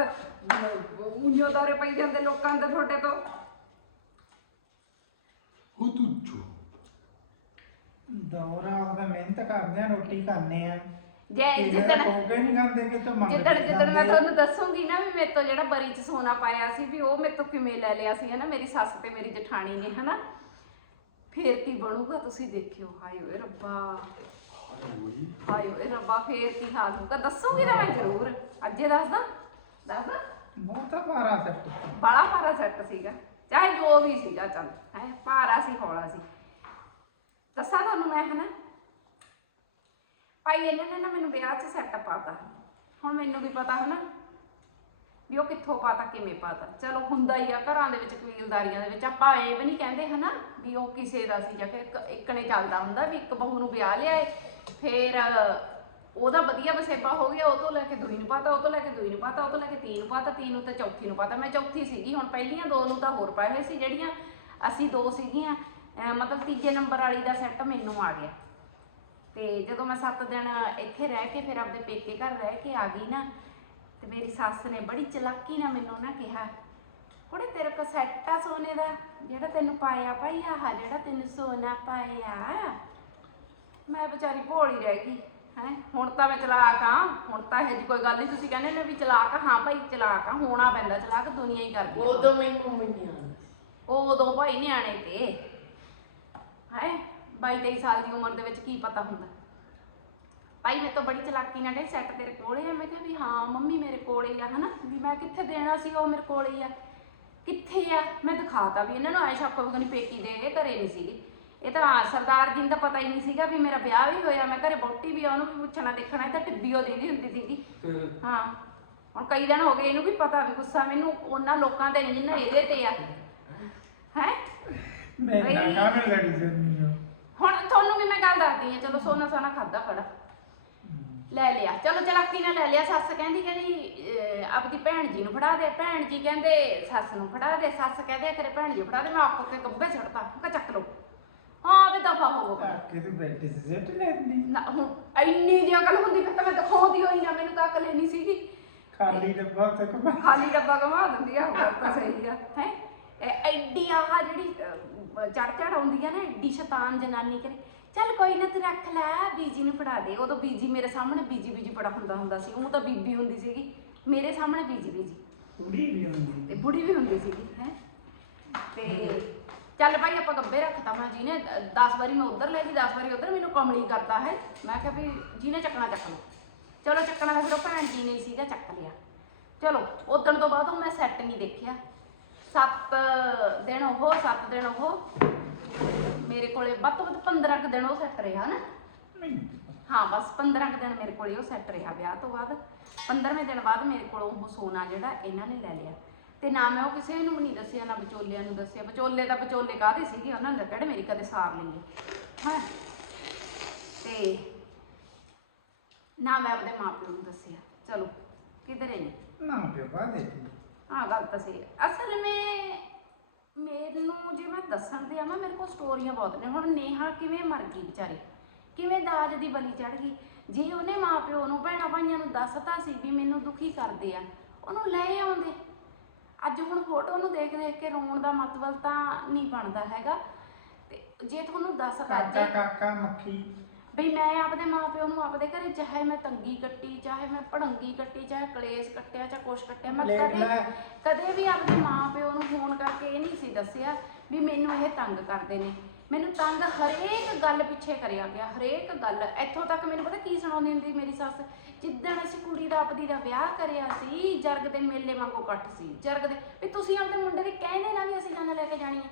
ਉਈਓ ਦਾਰੇ ਪਈ ਜਾਂਦੇ ਲੋਕਾਂ ਦੇ ਤੁਹਾਡੇ ਤੋਂ। ਉਹ ਤੂੰ ਚੋ ਦੌਰਾ ਉਹਦਾ ਮਿਹਨਤ ਕਰਦੇ ਆ ਰੋਟੀ ਖਾਂਦੇ ਆ। ਜੇ ਜਿੱਦਣ ਕੋਕੇ ਨਹੀਂ ਖਾਂਦੇ ਕਿ ਤੂੰ ਮੰਗ ਜਿੱਦਣ ਜਿੱਦਣ ਮੈਂ ਤੁਹਾਨੂੰ ਦੱਸੂਗੀ ਨਾ ਵੀ ਮੇਰੇ ਤੋਂ ਜਿਹੜਾ ਬਰੀ ਚ ਸੋਨਾ ਪਾਇਆ ਸੀ ਵੀ ਉਹ ਮੇਰੇ ਤੋਂ ਕਿਵੇਂ ਲੈ ਲਿਆ ਸੀ ਹਨਾ? ਮੇਰੀ ਸੱਸ ਤੇ ਮੇਰੀ ਜਠਾਣੀ ਨੇ ਹਨਾ? ਫੇਰ ਕੀ ਬਣੂਗਾ ਤੁਸੀਂ ਦੇਖਿਓ। ਹਾਏ ਓਏ ਰੱਬਾ। ਹਾਏ ਓਏ ਰੱਬਾ ਫੇਰ ਕੀ ਹਾਲ ਹੋਊਗਾ? ਦੱਸੂਗੀ ਨਾ ਮੈਂ ਜ਼ਰੂਰ। ਅੱਜੇ ਦੱਸਦਾ ਦੱਸਦਾ। ਬਹੁਤਾ ਭਾਰਾ ਸੱਟ ਬੜਾ ਭਾਰਾ ਸੈੱਟ ਸੀਗਾ। ਚਾਹੇ ਜੋ ਵੀ ਸੀਗਾ ਚੱਲ। ਹੈ ਭਾਰਾ ਸੀ ਹੌਲਾ ਸੀ। ਦੱਸਾਂ ਤੁਹਾਨੂੰ ਮੈਂ ਹਨਾ? ਭਾਈ ਇਹਨਾਂ ਨੇ ਨਾ ਮੈਨੂੰ ਵਿਆਹ 'ਚ ਸੈੱਟ ਪਾਤਾ। ਹੁਣ ਮੈਨੂੰ ਵੀ ਪਤਾ ਹਨਾ? ਵੀ ਉਹ ਕਿੱਥੋਂ ਪਾਤਾ ਕਿਵੇਂ ਪਾਤਾ। ਚਲੋ ਹੁੰਦਾ ਹੀ ਆ ਘਰਾਂ ਦੇ ਵਿੱਚ ਕਬੀਲਦਾਰੀਆਂ ਦੇ ਵਿੱਚ ਆਪਾਂ ਇਹ ਵੀ ਨਹੀਂ ਕਹਿੰਦੇ ਹਨਾ ਵੀ ਉਹ ਕਿਸੇ ਦਾ ਸੀ ਜਾਂ ਫਿਰ ਇੱਕ ਨੇ ਚੱਲਦਾ ਹੁੰਦਾ ਵੀ ਇੱਕ ਬਹੂ ਨੂੰ ਵਿਆਹ ਲਿਆਏ ਫੇਰ ਅਹ, ਉਹਦਾ ਵਧੀਆ ਵਸੇਬਾ ਹੋ ਗਿਆ ਉਹ ਤੋਂ ਲੈ ਕੇ ਦੂਈ ਨੂੰ ਪਾਤਾ ਉਹ ਤੋਂ ਲੈ ਕੇ ਦੂਈ ਨੂੰ ਪਾਤਾ ਉਹ ਤੋਂ ਲੈ ਕੇ ਤੀਨ ਨੂੰ ਪਾਤਾ ਤੀਨ ਨੂੰ ਤੇ ਚੌਥੀ ਨੂੰ ਪਾਤਾ। ਮੈਂ ਚੌਥੀ ਸੀਗੀ ਹੁਣ ਪਹਿਲੀਆਂ ਦੋ ਨੂੰ ਤਾਂ ਹੋਰ ਪਾਏ ਹੋਏ ਸੀ ਜਿਹੜੀਆਂ ਅਸੀਂ ਦੋ ਸੀਗੀਆਂ ਮਤਲਬ ਤੀਜੇ ਨੰਬਰ ਵਾਲੀ ਦਾ ਸੈੱਟ ਮੈਨੂੰ ਆ ਗਿਆ। ਤੇ ਜਦੋਂ ਮੈਂ 7 ਦਿਨ ਇੱਥੇ ਰਹਿ ਕੇ ਫਿਰ ਆਪਦੇ ਪੇਕੇ ਘਰ ਰਹਿ ਕੇ ਆ ਗਈ ਨਾ ਤੇ ਮੇਰੀ ਸੱਸ ਨੇ ਬੜੀ ਚਲਾਕੀ ਨਾਲ ਮੈਨੂੰ ਨਾ ਕਿਹਾ ਕੁੜੇ ਤੇਰੇ ਕੋ ਸੈੱਟ ਆ ਸੋਨੇ ਦਾ ਜਿਹੜਾ ਤੈਨੂੰ ਪਾਇਆ ਭਾਈ ਆਹ ਜਿਹੜਾ ਤੈਨੂੰ ਸੋਨਾ ਪਾਇਆ। ਮੈਂ ਵਿਚਾਰੀ ਭੋਲੀ ਰਹਿ ਗਈ ਹੈ? ਹੁਣ ਤਾਂ ਮੈਂ ਚਲਾਕ ਆ ਹੁਣ ਤਾਂ ਇਹ ਜੀ ਕੋਈ ਗੱਲ ਨਹੀਂ। ਤੁਸੀਂ ਕਹਿੰਦੇ ਨੇ ਵੀ ਚਲਾਕ ਆ, ਹਾਂ ਭਾਈ ਚਲਾਕ ਆ। ਹੋਣਾ ਪੈਂਦਾ ਚਲਾਕ ਦੁਨੀਆ ਹੀ ਕਰਦੀ ਆ। ਉਦੋਂ ਮੈਨੂੰ ਉਹ ਉਦੋਂ ਭਾਈ ਨਿਆਣੇ ਤੇ। ਹੈ? 22 23 ਸਾਲ ਦੀ ਉਮਰ ਦੇ ਵਿੱਚ ਕੀ ਪਤਾ ਹੁੰਦਾ? ਭਾਈ ਮੈਂ ਤਾਂ ਬੜੀ ਚਲਾਕੀ ਨਾਲ ਕਹਿੰਦੀ ਸੈੱਟ ਤੇਰੇ ਕੋਲੇ ਆ ਮੈਂ ਕਿਹਾ ਵੀ ਹਾਂ ਮੰਮੀ ਮੇਰੇ ਕੋਲੇ ਆ ਹਨਾ? ਵੀ ਮੈਂ ਕਿੱਥੇ ਦੇਣਾ ਸੀ ਉਹ ਮੇਰੇ ਕੋਲੇ ਆ। ਕਿੱਥੇ ਆ? ਮੈਂ ਦਿਖਾਤਾ ਵੀ ਇਹਨਾਂ ਨੂੰ ਐ ਸ਼ੱਕ ਹੋ ਨਹੀਂ ਪੇਕੀ ਦੇ ਇਹ ਘਰੇ ਨਹੀਂ ਸੀਗੇ। ਇਹ ਤਾਂ ਸਰਦਾਰ ਜੀ ਨੂੰ ਤਾਂ ਪਤਾ ਹੀ ਨਹੀਂ ਸੀਗਾ ਵੀ ਮੇਰਾ ਵਿਆਹ ਵੀ ਹੋਇਆ। ਮੈਂ ਘਰੇ ਬੋਟੀ ਵੀ ਆ ਉਹਨੂੰ ਵੀ ਪੁੱਛਣਾ ਦੇਖਣਾ ਇਹ ਤਾਂ ਟਿੱਬੀ ਉਹ ਦੀਦੀ ਹੁੰਦੀ ਸੀਗੀ। ਹਾਂ। ਹੁਣ ਕਈ ਦਿਨ ਹੋ ਗਏ ਇਹਨੂੰ ਵੀ ਪਤਾ ਵੀ ਗੁੱਸਾ ਮੈਨੂੰ ਉਹਨਾਂ ਲੋਕਾਂ ਤੇ ਨਹੀਂ ਜਿੰਨਾ ਇਹਦੇ ਤੇ ਆ। ਹੈ? ਮੈਂ ਬਈ- ਨਾ ਕਾਹਨੂੰ ਲੜੀ ਜੰਨੀ ਹੋ ਹੁਣ ਤੁਹਾਨੂੰ ਵੀ ਮੈਂ ਗੱਲ ਦੱਸਦੀ ਆ ਚਲੋ ਸੋਨਾ ਸੋਨਾ ਖਾਦਾ ਫੜਾ। ਲੈ ਲਿਆ। ਚਲੋ ਚਲਾਕੀ ਨਾਲ ਲੈ ਲਿਆ। ਸੱਸ ਕਹਿੰਦੀ ਕਹਿੰਦੀ ਅਹ, ਆਪਦੀ ਭੈਣ ਜੀ ਨੂੰ ਫੜਾ ਦੇ। ਭੈਣ ਜੀ ਕਹਿੰਦੇ ਸੱਸ ਨੂੰ ਫੜਾ ਦੇ। ਸੱਸ ਕਹਿੰਦੇ ਕਰੇ ਭੈਣ ਜੀ ਫੜਾ ਦੇ। ਮੈਂ ਆਪੋ ਕੇ ਗੱਬੇ ਛੱਡਤਾ ਕਾ ਚੱਕ ਲਓ। ਹਾਂ ਵੀ ਦਫਾ ਹੋਵੋ ਕਿ ਤੂੰ ਬੈਠੀ ਸੀ ਸੱਟ ਲੈਂਦੀ ਨਾ ਹੁਣ ਇੰਨੀ ਦੀ ਅਕਲ ਹੁੰਦੀ ਫਿਰ ਤਾਂ ਮੈਂ ਦਿਖਾਉਂਦੀ ਹੋਈ ਨਾ ਮੈਨੂੰ ਤਾਂ ਅਕਲ ਹੀ ਨਹੀਂ ਸੀਗੀ। ਖਾਲੀ ਡੱਬਾ ਤੇ ਕਮਾ ਖਾਲੀ ਡੱਬਾ ਘਮਾ ਦਿੰਦੀ ਆ ਗੱਲ ਤਾਂ ਸਹੀ ਆ। ਹੈ? ਐਡੀ ਆਹ ਜਿਹੜੀ ਚੜ ਚੜ ਆਉਂਦੀ ਆ ਨਾ ਐਡੀ ਸ਼ੈਤਾਨ ਜਨਾਨੀ ਕਰੇ। ਚੱਲ ਕੋਈ ਨਾ ਤੂੰ ਰੱਖ ਲੈ ਬੀਜੀ ਨੂੰ ਫੜਾ ਦੇ। ਉਦੋਂ ਬੀਜੀ ਮੇਰੇ ਸਾਹਮਣੇ ਬੀਜੀ ਬੀਜੀ ਬੜਾ ਹੁੰਦਾ ਹੁੰਦਾ ਸੀ। ਉਹ ਤਾਂ ਬੀਬੀ ਹੁੰਦੀ ਸੀਗੀ। ਮੇਰੇ ਸਾਹਮਣੇ ਬੀਜੀ ਬੀਜੀ। ਕੁੜੀ ਵੀ ਹੁੰਦੀ। ਤੇ ਬੁੜੀ ਵੀ ਹੁੰਦੀ ਸੀਗੀ ਹੈ? ਤੇ ਚੱਲ ਭਾਈ ਆਪਾਂ ਗੱਬੇ ਰੱਖਤਾ ਮੈਂ ਜਿਹਨੇ 10 ਵਾਰੀ ਮੈਂ ਉਧਰ ਲੈ ਗਈ 10 ਵਾਰੀ ਉਧਰ ਮੈਨੂੰ ਕਮਲੀ ਕਰਤਾ ਹੈ? ਮੈਂ ਕਿਹਾ ਵੀ ਜਿਹਨੇ ਚੱਕਣਾ ਚੱਕ ਲਓ। ਚਲੋ ਚੱਕਣਾ ਤਾਂ ਫਿਰ ਉਹ ਭੈਣ ਜੀ ਨੇ ਸੀਗਾ ਚੱਕ ਲਿਆ। ਚਲੋ ਉਦਣ ਤੋਂ ਬਾਅਦ ਉਹ ਮੈਂ ਸੈੱਟ ਨਹੀਂ ਦੇਖਿਆ। 7 ਦਿਨ ਉਹ 7 ਦਿਨ ਉਹ। ਮੇਰੇ ਕੋਲੇ ਵੱਧ ਤੋਂ ਵੱਧ 15 ਕੁ ਦਿਨ ਉਹ ਸੈੱਟ ਰਿਹਾ ਨਾ। ਨਹੀਂ। ਹਾਂ ਬਸ 15 ਕੁ ਦਿਨ ਮੇਰੇ ਕੋਲੇ ਉਹ ਸੈੱਟ ਰਿਹਾ ਵਿਆਹ ਤੋਂ ਬਾਅਦ। 15ਵੇਂ ਦਿਨ ਬਾਅਦ ਮੇਰੇ ਕੋਲੋਂ ਉਹ ਸੋਨਾ ਜਿਹੜਾ ਇਹਨਾਂ ਨੇ ਲੈ ਲਿਆ। ਤੇ ਨਾ ਮੈਂ ਉਹ ਕਿਸੇ ਨੂੰ ਵੀ ਨਹੀਂ ਦੱਸਿਆ ਨਾ ਵਿਚੋਲਿਆਂ ਨੂੰ ਦੱਸਿਆ। ਵਿਚੋਲੇ ਤਾਂ ਵਿਚੋਲੇ ਕਾਹਦੇ ਸੀਗੇ? ਉਹਨਾਂ ਨੇ ਕਿਹੜੇ ਮੇਰੀ ਕਦੇ ਸਾਰ ਲਈਏ ਹਾਂ? ਤੇ ਨਾ ਮੈਂ ਆਪਣੇ ਮਾਪਿਆਂ ਨੂੰ ਦੱਸਿਆ। ਚਲੋ ਕਿਧਰੇ ਨਹੀਂ ਨਾ ਪਿਓ ਬਾਦੇ ਹਾਂ ਗੱਲ ਤਾਂ ਸਹੀ ਹੈ। ਅਸਲ ਵਿੱਚ ਮੈਨੂੰ ਜੇ ਮੈਂ ਦੱਸਣ ਤੇ ਆਵਾਂ ਮੇਰੇ ਕੋਲ ਸਟੋਰੀਆਂ ਬਹੁਤ ਨੇ। ਹੁਣ ਨੇਹਾ ਕਿਵੇਂ ਮਰ ਗਈ ਵਿਚਾਰੀ? ਕਿਵੇਂ ਦਾਜ ਦੀ ਬਲੀ ਚੜ ਗਈ? ਜੇ ਉਹਨੇ ਮਾਪਿਓ ਨੂੰ ਭੈਣਾਂ ਭਾਈਆਂ ਨੂੰ ਦੱਸਤਾ ਸੀ ਵੀ ਮੈਨੂੰ ਦੁਖੀ ਕਰਦੇ ਆ ਉਹਨੂੰ ਲੈ ਆਉਂਦੇ। ਅੱਜ ਹੁਣ ਫੋਟੋ ਨੂੰ ਦੇਖ ਦੇਖ ਕੇ ਰੋਣ ਦਾ ਮਤਲਬ ਤਾਂ ਨਹੀਂ ਬਣਦਾ ਹੈਗਾ। ਤੇ ਜੇ ਤੁਹਾਨੂੰ ਦੱਸ ਕਾਕਾ ਰੱਜੇ ਕਾਕਾ ਮੱਖੀ। ਬਈ ਮੈਂ ਆਪਦੇ ਮਾਪਿਓ ਨੂੰ ਆਪਦੇ ਘਰੇ ਚਾਹੇ ਮੈਂ ਤੰਗੀ ਕੱਟੀ ਚਾਹੇ ਮੈਂ ਭੜੰਗੀ ਕੱਟੀ ਚਾਹੇ ਕਲੇਸ਼ ਕੱਟਿਆ ਚਾਹੇ ਕੁਛ ਕੱਟਿਆ ਮੈਂ ਕਦੇ। ਕਦੇ ਵੀ ਆਪਦੇ ਮਾਪਿਓ ਨੂੰ ਫੋਨ ਕਰਕੇ ਇਹ ਨਹੀਂ ਸੀ ਦੱਸਿਆ ਵੀ ਮੈਨੂੰ ਇਹ ਤੰਗ ਕਰਦੇ ਨੇ। ਮੈਨੂੰ ਤੰਗ ਹਰੇਕ ਗੱਲ ਪਿੱਛੇ ਕਰਿਆ ਗਿਆ ਹਰੇਕ ਗੱਲ। ਇੱਥੋਂ ਤੱਕ ਮੈਨੂੰ ਪਤਾ ਕੀ ਸੁਣਾਉਂਦੀ ਹੁੰਦੀ ਮੇਰੀ ਸੱਸ? ਜਿੱਦਣ ਅਸੀਂ ਕੁੜੀ ਦਾ ਆਪਦੀ ਦਾ ਵਿਆਹ ਕਰਿਆ ਸੀ ਜਰਗ ਦੇ ਮੇਲੇ ਵਾਂਗੂ ਕੱਟ ਸੀ। ਜਰਗ ਦੇ ਵੀ ਤੁਸੀਂ ਆਪਣੇ ਮੁੰਡੇ ਦੇ ਕਹਿੰਦੇ ਨਾ ਵੀ ਅਸੀਂ ਜਾਨ ਲੈ ਕੇ ਜਾਣੀ ਹੈ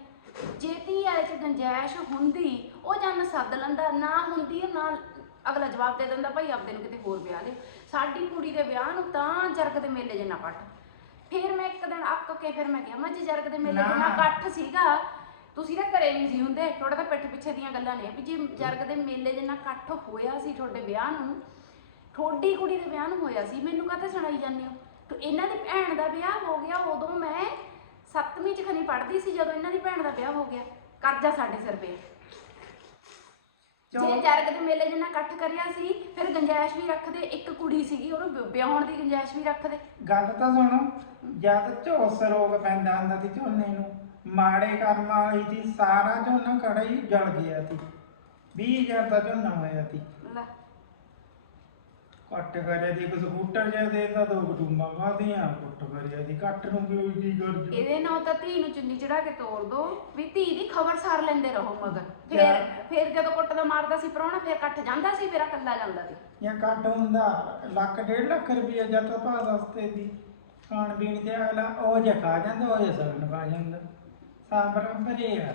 ਜੇ ਧੀ ਵਾਲੇ ਚ ਗੰਜੈਸ਼ ਹੁੰਦੀ ਉਹ ਜਨ ਸੱਦ ਲੈਂਦਾ ਨਾ ਹੁੰਦੀ ਨਾ ਅਗਲਾ ਜਵਾਬ ਦੇ ਦਿੰਦਾ ਭਾਈ ਆਪਦੇ ਨੂੰ ਕਿਤੇ ਹੋਰ ਵਿਆਹ ਲਿਓ ਸਾਡੀ ਕੁੜੀ ਦੇ ਵਿਆਹ ਨੂੰ ਤਾਂ ਜਰਗ ਦੇ ਮੇਲੇ ਜਿੰਨਾ ਕੱਟ ਫਿਰ ਮੈਂ ਇੱਕ ਦਿਨ ਅੱਕ ਕੇ ਫਿਰ ਮੈਂ ਕਿਹਾ ਮੈਂ ਜੇ ਜਰਗ ਦੇ ਮੇਲੇ ਨਾ। ਜਿੰਨਾ ਇਕੱਠ ਸੀਗਾ? ਤੁਸੀਂ ਤਾਂ ਘਰੇ ਨਹੀਂ ਸੀ ਹੁੰਦੇ। ਥੋੜਾ ਤਾਂ ਪਿੱਠ ਪਿੱਛੇ ਦੀਆਂ ਗੱਲਾਂ ਨੇ। ਵੀ ਜੇ ਜਰਗ ਦੇ ਮੇਲੇ ਜਿੰਨਾ ਇਕੱਠ ਹੋਇਆ ਸੀ ਤੁਹਾਡੇ ਵਿਆਹ ਨੂੰ ਤੁਹਾਡੀ ਕੁੜੀ ਦੇ ਵਿਆਹ ਨੂੰ ਹੋਇਆ ਸੀ ਮੈਨੂੰ ਕਾਹਤੇ ਸੁਣਾਈ ਜਾਂਦੇ ਹੋ? ਤੇ ਇਹਨਾਂ ਦੀ ਭੈਣ ਦਾ ਵਿਆਹ ਹੋ ਗਿਆ ਉਦੋਂ ਮੈਂ ਸੱਤਵੀਂ ਚ ਖਣੀ ਪੜ੍ਹਦੀ ਸੀ ਜਦੋਂ ਇਹਨਾਂ ਦੀ ਭੈਣ ਦਾ ਵਿਆਹ ਹੋ ਗਿਆ ਕਰਜ਼ਾ ਸਾਡੇ ਸਿਰ ਪਿਆ। ਜੇ ਜਰਗ ਦੇ ਮੇਲੇ ਜਿੰਨਾ ਇਕੱਠ ਕਰਿਆ ਸੀ ਫਿਰ ਗੰਜੈਸ਼ ਵੀ ਰੱਖਦੇ ਇੱਕ ਕੁੜੀ ਸੀਗੀ ਉਹਨੂੰ ਵਿ- ਵਿਆਹੁਣ ਦੀ ਗੰਜੈਸ਼ ਵੀ ਰੱਖਦੇ। ਗੱਲ ਤਾਂ ਸੁਣੋ ਜਦ ਝੋਸ ਰੋਗ ਪੈਂਦਾ ਹੁੰਦਾ ਸੀ ਝੋਨੇ ਨੂੰ ਮਾੜੇ ਕਰਮ ਵਾਲੀ ਸੀ ਸਾਰਾ ਝੋਨਾ ਖੜਾ ਹੀ ਜਲ ਗਿਆ ਸੀ 20000 ਦਾ ਝੋਨਾ ਹੋਇਆ ਸੀ। ਲੈ। ਕੱਟ ਕਰਿਆ ਦੀ ਇੱਕ ਸਕੂਟਰ ਜਿਹਾ ਦੇ ਤਾਂ ਦੋ ਕਟੂੰਬਾਂ ਵਾਦੀਆਂ ਕੁੱਟ ਕਰਿਆ ਦੀ ਕੱਟ ਨੂੰ ਵੀ ਕੀ ਕਰ ਜੂ ਇਹਦੇ ਨਾਲ ਤਾਂ ਧੀ ਨੂੰ ਚੁੰਨੀ ਚੜਾ ਕੇ ਤੋੜ ਦੋ। ਵੀ ਧੀ ਦੀ ਖਬਰ ਸਾਰ ਲੈਂਦੇ ਰਹੋ ਮਗਰ। ਫਿਰ। ਫਿਰ ਜਦੋਂ ਕੁੱਟਦਾ ਮਾਰਦਾ ਸੀ ਪ੍ਰਾਹੁਣਾ ਫਿਰ ਕੱਟ ਜਾਂਦਾ ਸੀ ਫਿਰ ਇਕੱਲਾ ਜਾਂਦਾ ਸੀ। ਜਾਂ ਕੱਟ ਹੁੰਦਾ ਲੱਖ ਡੇਢ ਲੱਖ ਰੁਪਏ ਜੱਟ ਪਾ ਦਸਤੇ ਦੀ। ਖਾਣ ਪੀਣ ਤੇ ਅਗਲਾ ਉਹ ਜਿਹਾ ਖਾ ਜਾਂਦਾ ਉਹ ਜਿਹਾ ਸਗਨ ਪਾ ਜਾਂਦਾ। ਸਾ ਬਰਾਬਰ ਹੀ ਆ।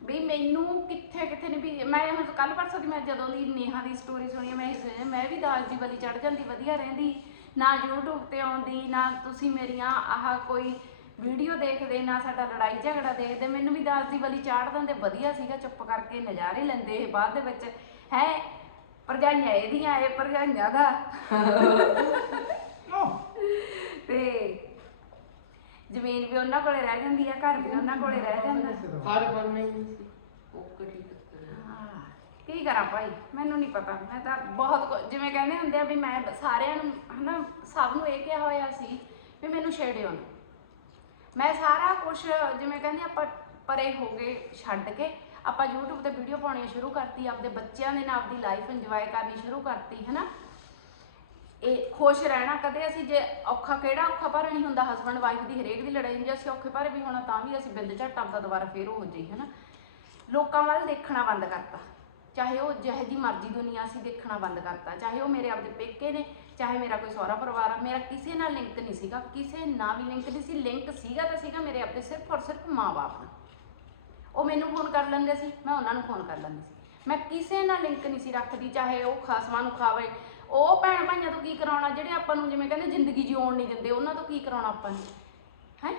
ਵੀ ਮੈਨੂੰ ਕਿੱਥੇ ਕਿੱਥੇ ਨਹੀਂ ਵੀ ਮੈਂ ਹੁਣ ਕੱਲ ਪਰਸੋਂ ਦੀ ਮੈਂ ਜਦੋਂ ਦੀ ਨੇਹਾ ਦੀ ਸਟੋਰੀ ਸੁਣੀ ਮੈਂ ਇਸ- ਮੈਂ ਵੀ ਦਾਜ ਦੀ ਬਲੀ ਚੜ ਜਾਂਦੀ ਵਧੀਆ ਰਹਿੰਦੀ ਨਾ YouTube ਤੇ ਆਉਂਦੀ ਨਾ ਤੁਸੀਂ ਮੇਰੀਆਂ ਆਹ ਕੋਈ ਵੀਡੀਓ ਦੇਖਦੇ ਨਾ ਸਾਡਾ ਲੜਾਈ ਝਗੜਾ ਦੇਖਦੇ ਮੈਨੂੰ ਵੀ ਦਾਜ ਦੀ ਬਲੀ ਚਾੜ ਦਿੰਦੇ ਵਧੀਆ ਸੀਗਾ ਚੁੱਪ ਕਰਕੇ ਨਜ਼ਾਰੇ ਲੈਂਦੇ ਇਹ ਬਾਅਦ ਦੇ ਵਿੱਚ। ਹੈ ਭਰਜਾਈਆਂ ਇਹਦੀਆਂ ਇਹ ਭਰਜਾਈਆਂ ਦਾ। ਤੇ ਜ਼ਮੀਨ ਵੀ ਉਹਨਾਂ ਕੋਲੇ ਰਹਿ ਜਾਂਦੀ ਆ ਘਰ ਵੀ ਉਹਨਾਂ ਕੋਲੇ ਰਹਿ ਜਾਂਦਾ। ਹਰ ਬੰਨੇ ਨਹੀਂ। ਸੀ ਹੈ ਹਾਂ, ਕੀ ਕਰਾਂ ਭਾਈ? ਮੈਨੂੰ ਨਹੀਂ ਪਤਾ। ਮੈਂ ਤਾਂ ਬਹੁਤ ਕੁ- ਜਿਵੇਂ ਕਹਿੰਦੇ ਹੁੰਦੇ ਆ ਵੀ ਮੈਂ ਸਾਰਿਆਂ ਨੂੰ ਹਨਾ ਸਭ ਨੂੰ ਇਹ ਕਿਹਾ ਹੋਇਆ ਸੀ ਵੀ ਮੈਨੂੰ ਛੇੜਿਓ ਨਾ। ਮੈਂ ਸਾਰਾ ਕੁਝ ਜਿਵੇਂ ਕਹਿੰਦੇ ਆਪਾਂ ਪਰੇ ਹੋ ਗਏ ਛੱਡ ਕੇ ਆਪਾਂ YouTube ਤੇ ਵੀਡੀਓ ਪਾਉਣੀਆਂ ਸ਼ੁਰੂ ਕਰਤੀ ਆਪਦੇ ਬੱਚਿਆਂ ਦੇ ਨਾਲ ਆਪਦੀ ਲਾਈਫ ਇੰਜੋਏ ਕਰਨੀ ਸ਼ੁਰੂ ਕਰਤੀ ਹਨਾ। ਇਹ ਖੁਸ਼ ਰਹਿਣਾ ਕਦੇ ਅਸੀਂ ਜੇ ਔਖਾ ਕਿਹੜਾ ਔਖਾ ਪਰ ਨਹੀਂ ਹੁੰਦਾ ਹਸਬੰਡ ਵਾਈਫ ਦੀ ਹਰੇਕ ਦੀ ਲੜਾਈ ਹੁੰਦੀ ਆ, ਅਸੀਂ ਔਖੇ ਪਰ ਵੀ ਹੋਣਾ ਤਾਂ ਵੀ ਅਸੀਂ ਬਿੰਦ ਝੱਟ ਆਪਦਾ ਦੁਬਾਰਾ ਫੇਰ ਹੋ ਜਾਈ ਹਨਾ? ਲੋਕਾਂ ਵੱਲ ਦੇਖਣਾ ਬੰਦ ਕਰਤਾ। ਚਾਹੇ ਉਹ ਜਿਹੇ ਦੀ ਮਰਜ਼ੀ ਦੁਨੀਆ ਅਸੀਂ ਦੇਖਣਾ ਬੰਦ ਕਰਤਾ ਚਾਹੇ ਉਹ ਮੇਰੇ ਆਪਦੇ ਪੇਕੇ ਨੇ ਚਾਹੇ ਮੇਰਾ ਕੋਈ ਸਹੁਰਾ ਪਰਿਵਾਰ ਆ ਮੇਰਾ ਕਿਸੇ ਨਾਲ ਲਿੰਕ ਨਹੀਂ ਸੀਗਾ ਕਿਸੇ ਨਾਲ ਵੀ ਲਿੰਕ ਨਹੀਂ ਸੀ ਲਿੰਕ ਸੀਗਾ ਤਾਂ ਸੀਗਾ ਮੇਰੇ ਆਪਦੇ ਸਿਰਫ ਔਰ ਸਿਰਫ ਮਾਂ-ਬਾਪ ਨਾਲ। ਉਹ ਮੈਨੂੰ ਫੋਨ ਕਰ ਲੈਂਦੇ ਸੀ ਮੈਂ ਉਹਨਾਂ ਨੂੰ ਫੋਨ ਕਰ ਲੈਂਦੀ ਸੀ। ਮੈਂ ਕਿਸੇ ਨਾਲ ਲਿੰਕ ਨਹੀਂ ਸੀ ਰੱਖਦੀ ਚਾਹੇ ਉਹ ਖਾਸਮਾਂ ਨੂੰ ਖਾਵੇ ਉਹ ਭੈਣ ਤੋਂ ਕੀ ਕਰਾਉਣਾ? ਜਿਹੜੇ ਆਪਾਂ ਨੂੰ ਜਿਵੇਂ ਕਹਿੰਦੇ ਜ਼ਿੰਦਗੀ ਜਿਉਣ ਨਹੀਂ ਦਿੰਦੇ, ਉਹਨਾਂ ਤੋਂ ਕੀ ਕਰਾਉਣਾ ਆਪਾਂ ਨੇ? ਹੈ?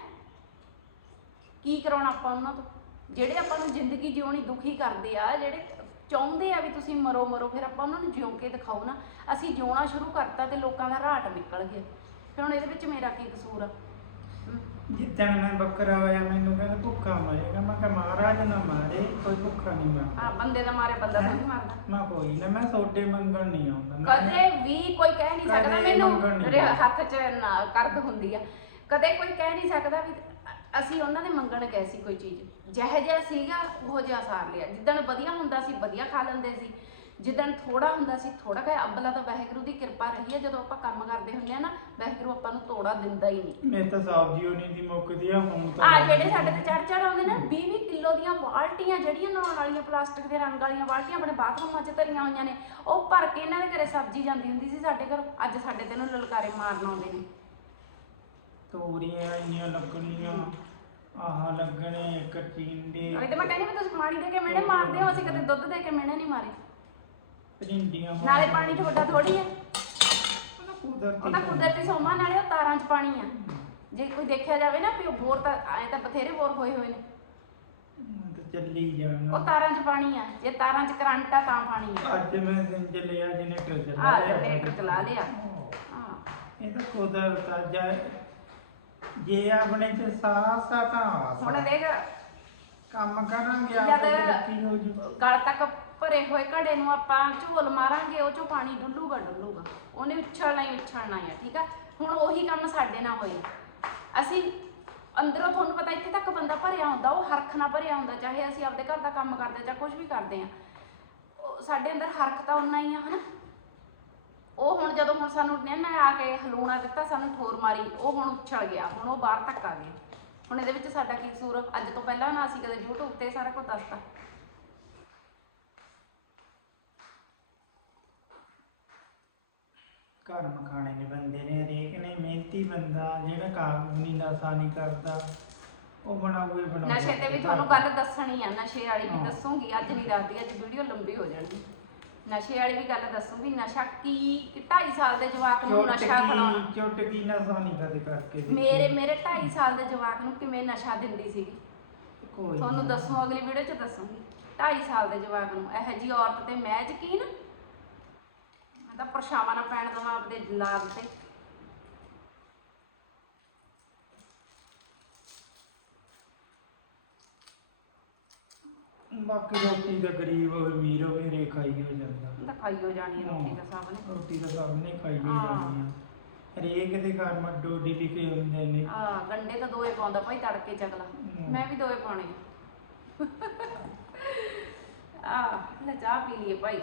ਕੀ ਕਰਾਉਣਾ ਆਪਾਂ ਉਹਨਾਂ ਤੋਂ? ਜਿਹੜੇ ਆਪਾਂ ਨੂੰ ਜ਼ਿੰਦਗੀ ਜਿਉਣੀ ਦੁਖੀ ਕਰਦੇ ਆ, ਜਿਹੜੇ ਚਾਹੁੰਦੇ ਆ ਵੀ ਤੁਸੀਂ ਮਰੋ ਮਰੋ, ਫਿਰ ਆਪਾਂ ਉਹਨਾਂ ਨੂੰ ਜਿਉਂ ਕੇ ਦਿਖਾਓ ਨਾ। ਅਸੀਂ ਜਿਉਣਾ ਸ਼ੁਰੂ ਕਰਤਾ ਤੇ ਲੋਕਾਂ ਦਾ ਰਾਟ ਨਿਕਲ ਗਿਆ। ਫਿਰ ਹੁਣ ਇਹਦੇ ਵਿੱਚ ਮੇਰਾ ਕੀ ਕਸੂਰ ਆ? ਜਿੱਦਣ ਮੈਂ ਬੱਕਰਾ ਹੋਇਆ ਮੈਨੂੰ ਕਹਿੰਦਾ ਭੁੱਖਾ ਮਰੇਗਾ। ਮੈਂ ਕਿਹਾ ਮਹਾਰਾਜ ਨਾ ਮਾਰੇ ਕੋਈ ਭੁੱਖਾ ਨਹੀਂ ਮਰਦਾ। ਆ ਬੰਦੇ ਦਾ ਮਾਰੇ ਬੰਦਾ ਨਹੀਂ ਮਰਦਾ। ਮੈਂ ਕੋਈ ਨਾ ਮੈਂ ਸੋਡੇ ਮੰਗਣ ਨਹੀਂ ਆਉਂਦਾ। ਮੈਂ- ਕਦੇ ਵੀ ਕੋਈ ਕਹਿ ਨਹੀਂ ਸਕਦਾ ਕਦੇ ਮੈਨੂੰ ਨਹੀਂ। ਹੱਥ 'ਚ ਨਾ ਕਰਦ ਹੁੰਦੀ ਆ। ਕਦੇ ਕੋਈ ਕਹਿ ਨਹੀਂ ਸਕਦਾ ਵੀ ਅ- ਅਸੀਂ ਉਹਨਾਂ ਦੇ ਮੰਗਣ ਗਏ ਸੀ ਕੋਈ ਚੀਜ਼। ਜਿਹੋ ਜਿਹਾ ਸੀਗਾ ਉਹ ਜਿਹਾ ਸਾਰ ਲਿਆ। ਜਿੱਦਣ ਵਧੀਆ ਹੁੰਦਾ ਸੀ ਵਧੀਆ ਖਾ ਲੈਂਦੇ ਸੀ। ਜਿੱਦਣ ਥੋੜਾ ਹੁੰਦਾ ਸੀ ਥੋੜਾ ਖਾਇਆ ਅੱਬਲਾ ਤਾਂ ਵਾਹਿਗੁਰੂ ਦੀ ਕਿਰਪਾ ਰਹੀ ਹੈ ਜਦੋਂ ਆਪਾਂ ਕੰਮ ਕਰਦੇ ਹੁੰਦੇ ਆ ਨਾ ਵਾਹਿਗੁਰੂ ਆਪਾਂ ਨੂੰ ਤੋੜਾ ਦਿੰਦਾ ਹੀ ਨਹੀਂ। ਮੇਰੇ ਤਾਂ ਸਬਜ਼ੀ ਹੋਣੀ ਦੀ ਮੁੱਕਦੀ ਆ ਹੁਣ ਤਾਂ ਆ ਜਿਹੜੇ ਸਾਡੇ ਤੇ ਚੜ ਚੜ ਆਉਂਦੇ ਨੇ 20 20 ਕਿਲੋ ਦੀਆਂ ਬਾਲਟੀਆਂ ਜਿਹੜੀਆਂ ਨਹਾਉਣ ਵਾਲੀਆਂ ਪਲਾਸਟਿਕ ਦੇ ਰੰਗ ਵਾਲੀਆਂ ਬਾਲਟੀਆਂ ਆਪਣੇ ਬਾਥਰੂਮਾਂ 'ਚ ਧਰੀਆਂ ਹੋਈਆਂ ਨੇ ਉਹ ਭਰ ਕੇ ਇਹਨਾਂ ਦੇ ਘਰੇ ਸਬਜ਼ੀ ਜਾਂਦੀ ਹੁੰਦੀ ਸੀ ਸਾਡੇ ਘਰੋਂ ਅੱਜ ਸਾਡੇ ਤੇ ਨੂੰ ਲਲਕਾਰੇ ਮਾਰਨ ਆਉਂਦੇ ਨੇ। ਤੋਰੀਆਂ ਇੰਨੀਆਂ ਲੱਗਣੀਆਂ ਆਹ ਲੱਗਣੇ ਕਚੀਂਡੇ ਅਰੇ ਤੇ ਮੈਂ ਕਹਿੰਦੀ ਵੀ ਤੁਸੀਂ ਪਾਣੀ ਦੇ ਕੇ ਮਿਹਣੇ ਮਾਰਦੇ ਹੋ ਅਸੀਂ ਕਦੇ ਦੁੱਧ ਦੇ ਕੇ ਮਿਹਣੇ ਨਹੀਂ ਮਾਰੇ। ਭਿੰਡੀਆਂ ਨਾਲੇ ਪਾਣੀ ਤੁਹਾਡਾ ਥੋੜੀ ਹੈ। ਕੁਦਰਤੀ ਉਹ ਤਾਂ ਕੁਦਰਤੀ ਸੋਮਾ ਨਾਲੇ ਉਹ ਤਾਰਾਂ 'ਚ ਪਾਣੀ ਆ। ਜੇ ਕੋਈ ਦੇਖਿਆ ਜਾਵੇ ਨਾ ਵੀ ਉਹ ਬੋਰ ਤਾਂ ਐ ਤਾਂ ਬਥੇਰੇ ਬੋਰ ਹੋਏ ਹੋਏ ਨੇ। ਮੈਂ ਤਾਂ ਚੱਲੀ ਉਹ ਜਾਣਾ ਤਾਰਾਂ 'ਚ ਪਾਣੀ ਆ। ਜੇ ਤਾਰਾਂ 'ਚ ਕਰੰਟ ਆ ਤਾਂ ਪਾਣੀ ਆ। ਅੱਜ ਮੈਂ ਦਿਨ ਚ ਲਿਆ ਜਨਰੇਟਰ ਚਲਾ ਆ। ਜਨਰੇਟਰ ਚਲਾ ਲਿਆ। ਉਹ, ਹਾਂ। ਇਹ ਤਾਂ ਕੁਦਰਤ ਆ ਜਾ ਜੇ ਆਪਣੇ ਚ ਸਾਹਸ ਆ ਤਾਂ ਆਸ ਆ। ਹੁਣ ਦੇਖ। ਕੰਮ ਕਰਾਂਗੇ ਜਦ ਆਪ ਤਰੱਕੀ ਹੋ ਜੂ। ਗਲ ਤੱਕ ਭਰੇ ਹੋਏ ਘੜੇ ਨੂੰ ਆਪਾਂ ਝੋਲ ਮਾਰਾਂਗੇ, ਉਹ ਚੋਂ ਪਾਣੀ ਡੁੱਲੂਗਾ ਡੁੱਲੂਗਾ। ਉਹਨੇ ਉਛਲਣਾ ਹੀ ਉਛਲਣਾ ਹੀ ਠੀਕ ਆ? ਹੁਣ ਉਹੀ ਕੰਮ ਸਾਡੇ ਨਾਲ ਹੋਇਆ। ਅਸੀਂ ਅੰਦਰੋਂ ਤੁਹਾਨੂੰ ਪਤਾ ਇੱਥੇ ਤੱਕ ਬੰਦਾ ਭਰਿਆ ਹੁੰਦਾ, ਉਹ ਹਰਖ ਨਾਲ ਭਰਿਆ ਹੁੰਦਾ, ਚਾਹੇ ਅਸੀਂ ਆਪਦੇ ਘਰ ਦਾ ਕੰਮ ਕਰਦੇ ਜਾਂ ਕੁਝ ਵੀ ਕਰਦੇ ਆ। ਸਾਡੇ ਅੰਦਰ ਹਰਖ ਤਾਂ ਉਨਾ ਹੀ ਆ, ਹਨਾ? ਉਹ ਹੁਣ ਜਦੋਂ ਹੁਣ ਸਾਨੂੰ ਨੇ ਆ ਕੇ ਹਲੂਣਾ ਦਿੱਤਾ, ਸਾਨੂੰ ਠੋਰ ਮਾਰੀ, ਉਹ ਹੁਣ ਉਛਲ ਗਿਆ, ਹੁਣ ਉਹ ਬਾਹਰ ਤੱਕ ਆ ਗਿਆ। ਹੁਣ ਇਹਦੇ ਵਿੱਚ ਸਾਡਾ ਕੀ ਕਸੂਰ ਅੱਜ ਤੋਂ ਪਹਿਲਾਂ ਨਾ ਅਸੀਂ ਕਦੇ YouTube ਤੇ ਸਾਰਾ ਕੁਝ ਦੱਸਤਾ। ਘਰ ਮਖਾਣੇ ਨੇ ਬੰਦੇ ਨੇ ਹਰੇਕ ਨੇ ਮਿਹਨਤੀ ਬੰਦਾ ਜਿਹੜਾ ਕਾਨੂੰਨੀ ਨਸ਼ਾ ਨਹੀਂ ਕਰਦਾ ਉਹ ਬਣਾਵੇ ਬਣਾਵੇ ਨਸ਼ੇ ਤੇ ਵੀ ਤੁਹਾਨੂੰ ਗੱਲ ਦੱਸਣੀ ਆ ਨਸ਼ੇ ਵਾਲੀ ਵੀ ਹਾਂ। ਦੱਸੂਗੀ ਅੱਜ ਨਹੀਂ ਦੱਸਦੀ ਅੱਜ ਵੀਡੀਓ ਲੰਬੀ ਹੋ ਜਾਣੀ ਨਸ਼ੇ ਵਾਲੀ ਵੀ ਗੱਲ ਦੱਸੂਗੀ ਨਸ਼ਾ ਕੀ 2.5 ਸਾਲ ਦੇ ਜਵਾਕ ਨੂੰ ਨਸ਼ਾ ਖਿਲਾਉਣਾ ਚੁਟਕੀ ਚੁਟਕੀ ਨਸ਼ਾ ਨਹੀਂ ਕਦੇ ਕਰਕੇ ਦੇਖੀ। ਮੇਰੇ ਮੇਰੇ 2.5 ਸਾਲ ਦੇ ਜਵਾਕ ਨੂੰ ਕਿਵੇਂ ਨਸ਼ਾ ਦਿੰਦੀ ਸੀਗੀ ਕੋਈ ਤੁਹਾਨੂੰ ਨਾ। ਦੱਸੂ ਅਗਲੀ ਵੀਡੀਓ 'ਚ ਦੱਸੂਗੀ 2.5 ਸਾਲ ਦੇ ਜਵਾਕ ਨੂੰ ਇਹੋ ਜੀ ਔਰਤ ਤੇ ਮੈਂ ਯਕੀਨ ਮੈਂ ਤਾਂ ਪਰਛਾਵਾਂ ਨਾ ਪੈਣ ਦਵਾਂ ਆਪਦੇ ਲਾਭ ਤੇ। ਬਾਕੀ ਰੋਟੀ ਤਾਂ ਗਰੀਬ ਅਮੀਰ ਹੋਵੇ ਖਾਈ ਹੋ ਜਾਂਦਾ। ਤਾਂ ਖਾਈ ਹੋ ਜਾਣੀ ਹੈ ਰੋਟੀ ਤਾਂ ਸਭ ਨੇ ਰੋਟੀ ਤਾਂ ਸਭ ਨੇ ਖਾਈ ਹੋ ਹਾਂ। ਜਾਣੀ ਆ ਹਰੇਕ ਦੇ ਘਰ ਮੱਡੋ ਡੀ ਲਿਖੇ ਹੁੰਦੇ ਨੇ। ਆ ਗੰਡੇ ਤਾਂ ਦੋਏ ਪਾਉਂਦਾ ਭਾਈ ਤੜਕੇ ਚਗਲਾ ਹਮ। ਮੈਂ ਵੀ ਦੋਏ ਪਾਉਣੇ ਆ। ਲੈ ਚਾਹ ਪੀ ਲਈਏ ਭਾਈ।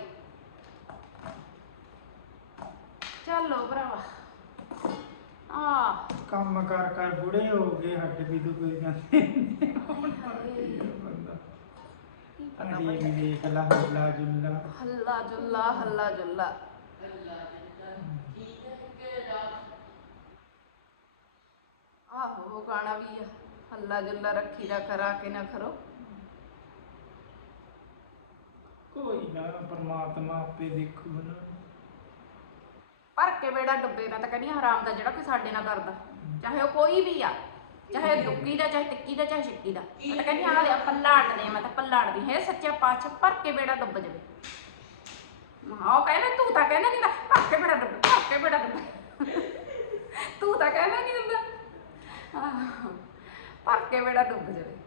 ਚੱਲੋ ਭਰਾਵਾ। ਆ। ਕੰਮ ਕਰ ਕਰ ਬੁੜੇ ਹੋ ਗਏ ਹੱਡ ਵੀ ਦੁਖ ਜਾਂਦੇ ਨੇ। ਬੰਦਾ ਕੀ ਪਤਾ ਅਰੇ ਭਾਈ ਵੀ ਵੇਖ ਲਾ ਹੱਲਾ ਜੁੱਲਾ। ਹੱਲਾ ਜੁੱਲਾ ਹੱਲਾ ਜੁੱਲਾ। ਆਹੋ ਉਹ ਗਾਣਾ ਵੀ ਆ। ਹੱਲਾ ਜੁੱਲਾ ਰੱਖੀ ਦਾ ਕਰਾ ਕੇ ਨਾ ਕਰੋ। ਕੋਈ ਨਾ ਪਰਮਾਤਮਾ ਆਪੇ ਦੇਖੂ ਨਾ ਭਰ ਕੇ ਬੇੜਾ ਡੁੱਬੇ ਮੈਂ ਤਾਂ ਕਹਿੰਦੀ ਹਾਂ ਹਰਾਮ ਦਾ ਜਿਹੜਾ ਕੋਈ ਸਾਡੇ ਨਾਲ ਕਰਦਾ। ਚਾਹੇ ਉਹ ਕੋਈ ਵੀ ਆ ਚਾਹੇ ਦੁੱਕੀ ਦਾ ਚਾਹੇ ਟਿੱਕੀ ਦਾ ਚਾਹੇ ਛਿੱਕੀ ਦਾ। ਮੈਂ ਤਾਂ ਕਹਿੰਦੀ ਹਾਂ ਲਿਆ ਪੱਲਾੜਦੇ ਆ ਮੈਂ ਤਾਂ ਪੱਲਾੜਦੀ ਹੈ ਸੱਚਾ ਪਾਛ ਭਰ ਕੇ ਬੇੜਾ ਡੁੱਬ ਜਾਵੇ। ਹਾਂ ਉਹ ਕਹਿੰਦਾ ਤੂੰ ਤਾਂ ਕਹਿੰਦਾ ਨਹੀਂ ਭਰ ਕੇ ਬੇੜਾ ਡੁੱਬ ਭਰ ਕੇ ਬੇੜਾ ਡੁੱਬ। ਤੂੰ ਤਾਂ ਕਹਿੰਦਾ ਨਹੀਂ ਹੁੰਦਾ। ਆਹ, ਭਰ ਕੇ ਬੇੜਾ ਡੁੱਬ ਜਾਵੇ।